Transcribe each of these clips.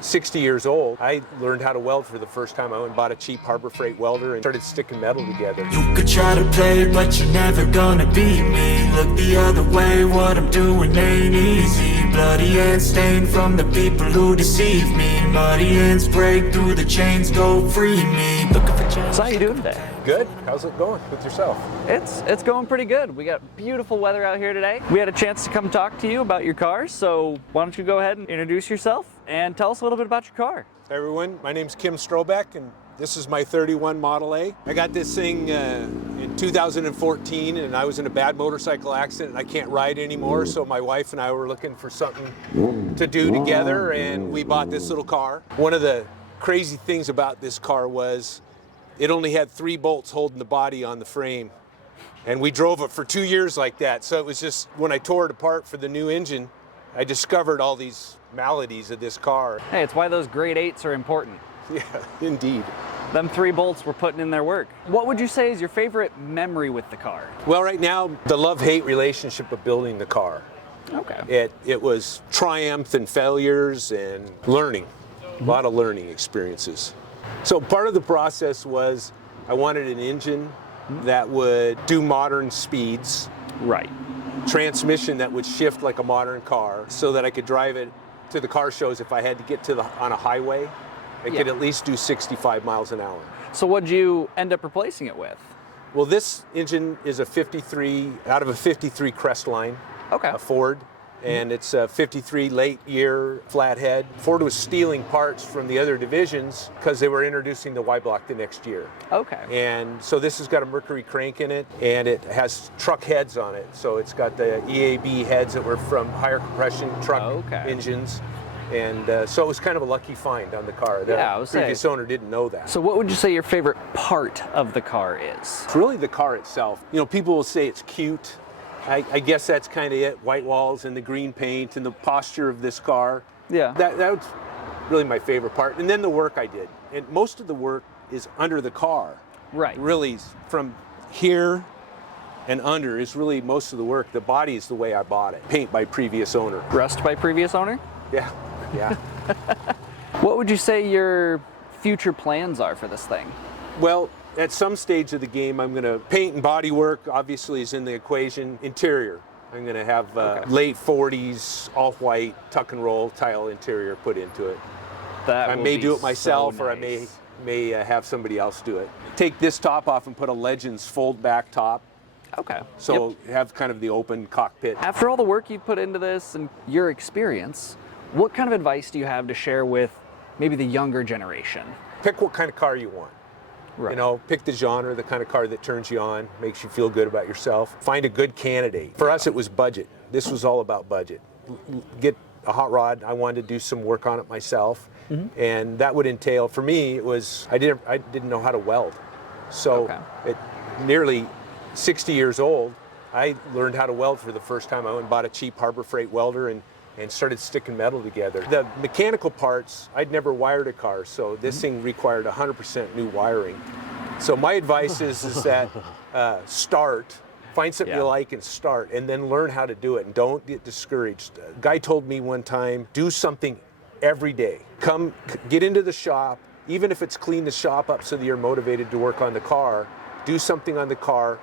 60 years old, I learned how to weld for the first time. I went and bought a cheap Harbor Freight welder and started sticking metal together. You could try to play, but you're never gonna beat me. Look the other way, what I'm doing ain't easy. Bloody hands stained from the people who deceive me. Muddy hands break through the chains, go free me. Looking for change. So how you doing today? Good. How's it going with yourself? It's going pretty good. We got beautiful weather out here today. We had a chance to come talk to you about your car, so why don't you go ahead and introduce yourself and tell us a little bit about your car. Hey everyone, my name's Kim Strobeck and this is my 31 Model A. I got this thing in 2014 and I was in a bad motorcycle accident and I can't ride anymore, so my wife and I were looking for something to do together and we bought this little car. One of the crazy things about this car was it only had 3 bolts holding the body on the frame. And we drove it for 2 years like that. So it was just, when I tore it apart for the new engine, I discovered all these maladies of this car. Hey, it's why those grade 8s are important. Yeah, indeed. Them 3 bolts were putting in their work. What would you say is your favorite memory with the car? Well, right now, the love-hate relationship of building the car. Okay. It was triumph and failures and learning, a lot of learning experiences. So part of the process was I wanted an engine that would do modern speeds. Right. Transmission that would shift like a modern car so that I could drive it to the car shows if I had to get to on a highway. It could at least do 65 miles an hour. So what'd you end up replacing it with? Well, this engine is a 53, out of a 53 Crestline, Okay. a Ford, and it's a 53 late year flathead. Ford was stealing parts from the other divisions because they were introducing the Y-block the next year. Okay. And so this has got a Mercury crank in it, and it has truck heads on it. So it's got the EAB heads that were from higher compression truck engines. And so it was kind of a lucky find on the car. The previous owner didn't know that. So what would you say your favorite part of the car is? It's really the car itself. You know, people will say it's cute. I guess that's kind of it. White walls and the green paint and the posture of this car. Yeah. That was really my favorite part. And then the work I did. And most of the work is under the car. Right. Really, from here and under is really most of the work. The body is the way I bought it. Paint by previous owner. Rust by previous owner? Yeah, yeah. What would you say your future plans are for this thing? Well, at some stage of the game, I'm going to paint and body work, obviously, is in the equation. Interior, I'm going to have late 40s, off-white, tuck and roll tile interior put into it. I may do it myself, or I may have somebody else do it. Take this top off and put a Legends fold-back top. Okay. So have kind of the open cockpit. After all the work you put into this and your experience, what kind of advice do you have to share with maybe the younger generation? Pick what kind of car you want. Right. You know, pick the genre, the kind of car that turns you on, makes you feel good about yourself. Find a good candidate. For us, it was budget. This was all about budget. Get a hot rod. I wanted to do some work on it myself, and that would entail, for me, it was I didn't know how to weld. So at nearly 60 years old, I learned how to weld for the first time. I went and bought a cheap Harbor Freight welder and started sticking metal together. The mechanical parts, I'd never wired a car, so this thing required 100% new wiring. So my advice is that start, find something you like and start, and then learn how to do it, and don't get discouraged. A guy told me one time, do something every day. Come, get into the shop, even if it's clean the shop up so that you're motivated to work on the car, do something on the car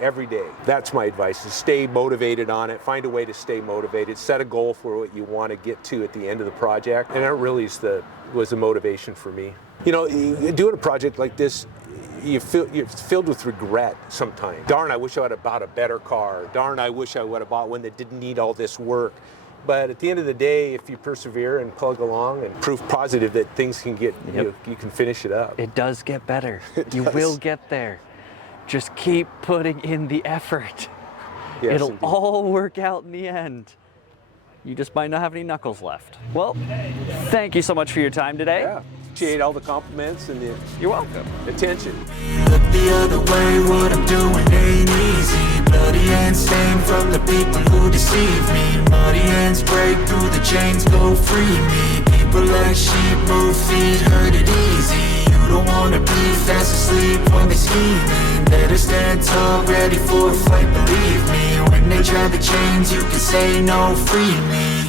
every day. That's my advice, is stay motivated on it, find a way to stay motivated, set a goal for what you want to get to at the end of the project, and that really was the motivation for me. You know, doing a project like this, you're filled with regret sometimes. Darn, I wish I would have bought a better car. Darn, I wish I would have bought one that didn't need all this work. But at the end of the day, if you persevere and plug along and prove positive that things can get, you can finish it up. It does get better. You will get there. Just keep putting in the effort. Yes, It'll indeed. all work out in the end. You just might not have any knuckles left. Well, thank you so much for your time today. Yeah, appreciate all the compliments and the You're welcome. attention. Look the other way, what I'm doing ain't easy. Bloody hands stained from the people who deceive me. Muddy hands break through the chains, go free me. People like sheep move feet, hurt it easy. You don't wanna be fast asleep when they scheming. Better stand tall, ready for a fight, believe me. When they try the chains, you can say no, free me.